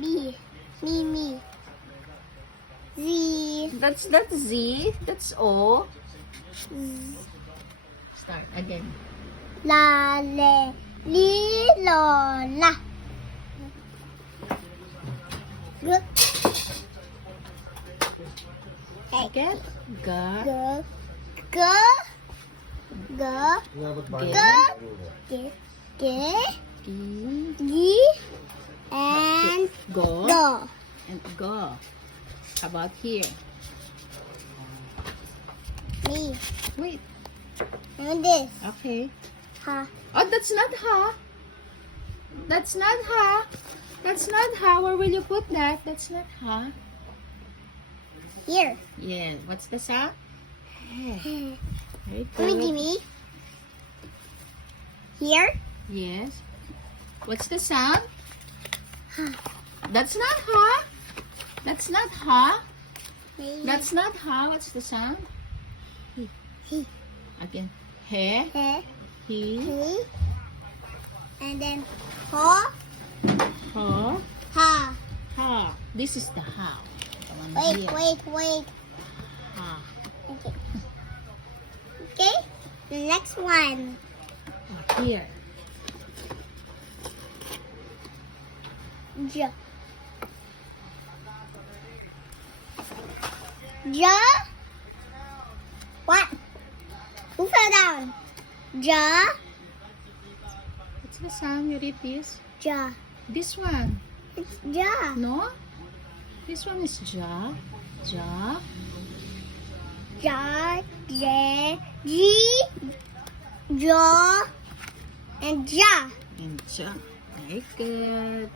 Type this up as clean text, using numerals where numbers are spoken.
B. Me. Z. That's not Z. That's O. Start again. La, le, li, lo, la. Good. Get. Ga. G. G. G. G. G. And Go. go. And go. How about here? Me. Wait. And this. Okay. Ha. Oh, that's not ha. That's not ha. That's not ha. Where will you put that? That's not ha. Here. Yeah. What's the sound? Very Gimme, good. gimme. Here. Yes. What's the sound? That's not ha. That's not ha. That's not ha. What's the sound? He. Again. He. He. He. And then ho. Ha. Ha. Ha. This is the ha. The one Wait, here. wait. Ha. Okay. Okay. The next one. Oh, here. J. J. What? Who fell down? J. What's the sound? You read this? J. This one. It's J. No? This one is ja. Ja. J. J. G. J. And J. And ja. Very good.